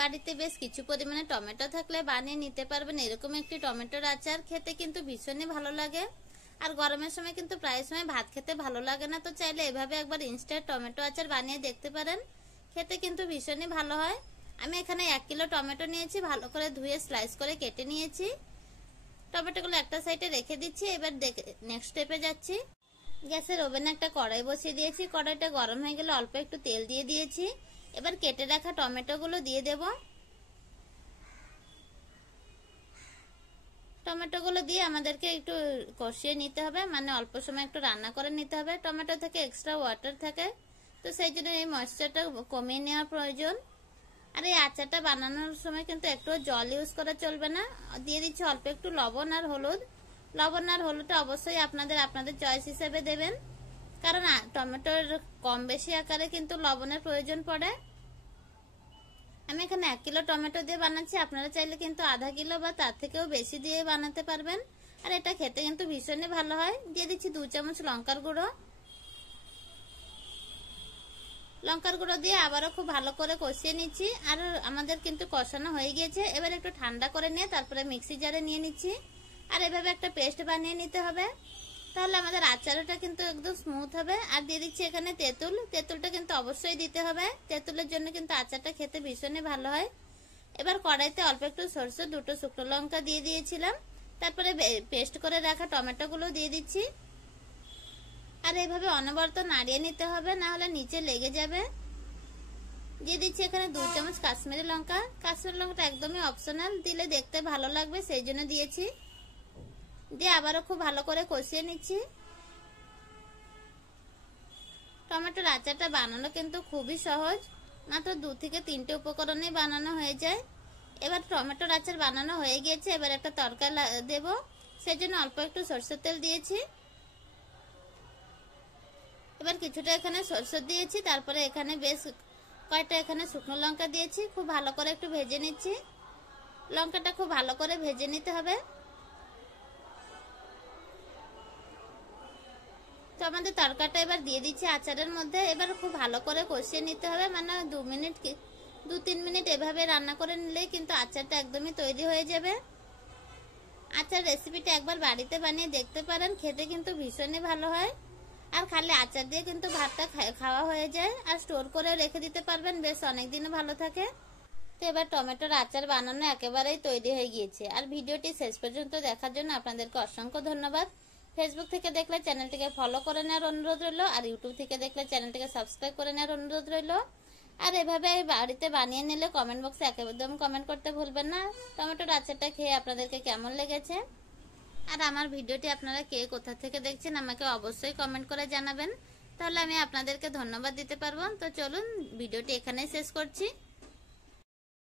বাড়িতে বেশ কিছু পরিমাণে টমেটো থাকলে বানিয়ে নিতে পারবেন এরকম একটি টমেটোর আচার। খেতে কিন্তু ভীষণই ভালো লাগে, আর গরমের সময় কিন্তু প্রায় সময় ভাত খেতে ভালো লাগে না। তো চাইলে এভাবে একবার ইনস্ট্যান্ট টমেটো আচার বানিয়ে দেখতে পারেন, খেতে কিন্তু ভীষণই ভালো হয়। আমি এখানে 1 কিলো টমেটো নিয়েছি, ভালো করে ধুয়ে স্লাইস করে কেটে নিয়েছি। টমেটোগুলো একটা সাইডে রেখে দিচ্ছি। এবার নেক্সট স্টেপে যাচ্ছি। গ্যাসের ওভেনে একটা কড়াই বসিয়ে দিয়েছি, কড়াইটা গরম হয়ে গেলে অল্প একটু তেল দিয়ে দিয়েছি। এবার কেটে রাখা টমেটোগুলো দিয়ে দেব। টমেটোগুলো দিয়ে আমাদেরকে একটু কষিয়ে নিতে হবে, মানে অল্প সময় একটু রান্না করে নিতে হবে। টমেটো থেকে এক্সট্রা ওয়াটার থাকে, তো সেই জন্য এই ময়েশ্চারটা কমিয়ে নেওয়া প্রয়োজন। আর এই আচারটা বানানোর সময় কিন্তু একটু জল ইউজ করা চলবে না। দিয়ে দিচ্ছি অল্প একটু লবণ আর হলুদ। লবণ আর হলুদটা অবশ্যই আপনাদের চয়েস হিসেবে দেবেন, কারণ টমেটোর কম বেশি আকারে কিন্তু লবণের প্রয়োজন পড়ে। আমি এখানে 1 কিলো টমেটো দিয়ে বানাচ্ছি, আপনারা চাইলে কিন্তু আধা কিলো বা তার থেকেও বেশি দিয়ে বানাতে পারবেন। আর এটা খেতে কিন্তু ভীষণই ভালো হয়। দিয়ে দিচ্ছি 2 চামচ লঙ্কার গুঁড়ো। লঙ্কার গুঁড়ো দিয়ে আবারও খুব ভালো করে কষিয়ে নিচ্ছি। আর আমাদের কিন্তু কষানো হয়ে গিয়েছে। এবার একটু ঠান্ডা করে নিয়ে তারপরে মিক্সি জারে নিয়ে নিচ্ছি। আর এভাবে একটা পেস্ট বানিয়ে নিতে হবে, তাহলে আমাদের আচারটা কিন্তু একদম স্মুথ হবে। আর দিয়ে দিচ্ছি এখানে তেঁতুল। তেঁতুলটা কিন্তু অবশ্যই দিতে হবে, তেঁতুলের জন্য কিন্তু আচারটা খেতে ভীষণই ভালো হয়। এবার কড়াইতে অল্প একটু সরষে, 2টো শুকনো লঙ্কা দিয়ে দিয়েছিলাম। তারপরে পেস্ট করে রাখা টমেটোগুলো দিয়ে দিচ্ছি। আর এইভাবে অনবরত নাড়িয়ে নিতে হবে, না হলে নিচে লেগে যাবে। দিয়ে দিচ্ছি এখানে 2 চামচ কাশ্মীরি লঙ্কা। কাশ্মীরি লঙ্কাটা একদমই অপশনাল, দিলে দেখতে ভালো লাগবে সেই জন্য দিয়েছি। দিয়ে আবারও খুব ভালো করে কষিয়ে নিচ্ছি। টমেটোর আচারটা বানানো কিন্তু খুবই সহজ, মাত্র 2 থেকে 3টে উপকরণে বানানো হয়ে যায়। এবার টমেটোর আচার বানানো হয়ে গিয়েছে, এবার একটা তরকা দেব, সেজন্য অল্প একটু সরষের তেল দিয়েছি। এবার কিছুটা এখানে সরষে দিয়েছি, তারপরে এখানে বেশ কয়েকটা এখানে শুকনো লঙ্কা দিয়েছি। খুব ভালো করে একটু ভেজে নিচ্ছি। লঙ্কাটা খুব ভালো করে ভেজে নিতে হবে। তো আমাদের তরকাটা এবার দিয়ে দিচ্ছি আচারের মধ্যে। এবার খুব ভালো করে কষিয়ে নিতে হবে, মানে 2-3 মিনিট এভাবে রান্না করে নিলে কিন্তু আচারটা একদমই তৈরি হয়ে যাবে। আচার রেসিপিটা একবার বাড়িতে বানিয়ে দেখতে পারেন, খেতে কিন্তু ভীষণই ভালো হয়। আর খালি আচার দিয়ে কিন্তু ভাতটা খাওয়া হয়ে যায়, আর স্টোর করে রেখে দিতে পারবেন, বেশ অনেকদিনও ভালো থাকে। তো এবার টমেটোর আচার বানানো একেবারেই তৈরি হয়ে গিয়েছে। আর ভিডিওটি শেষ পর্যন্ত দেখার জন্য আপনাদেরকে অসংখ্য ধন্যবাদ। ফেসবুক থেকে দেখলে চ্যানেলটিকে ফলো করে নেওয়ার অনুরোধ রইল, আর ইউটিউব থেকে দেখলে চ্যানেলটিকে সাবস্ক্রাইব করে নেওয়ার অনুরোধ রইল। আর এভাবে বাড়িতে বানিয়ে নিলে কমেন্ট বক্সে একদম কমেন্ট করতে ভুলবেন না টমেটোর আচারটা খেয়ে আপনাদেরকে কেমন লেগেছে। আর আমার ভিডিওটি আপনারা কে কোথা থেকে দেখছেন আমাকে অবশ্যই কমেন্ট করে জানাবেন, তাহলে আমি আপনাদেরকে ধন্যবাদ দিতে পারবো। তো চলুন ভিডিওটি এখানেই শেষ করছি।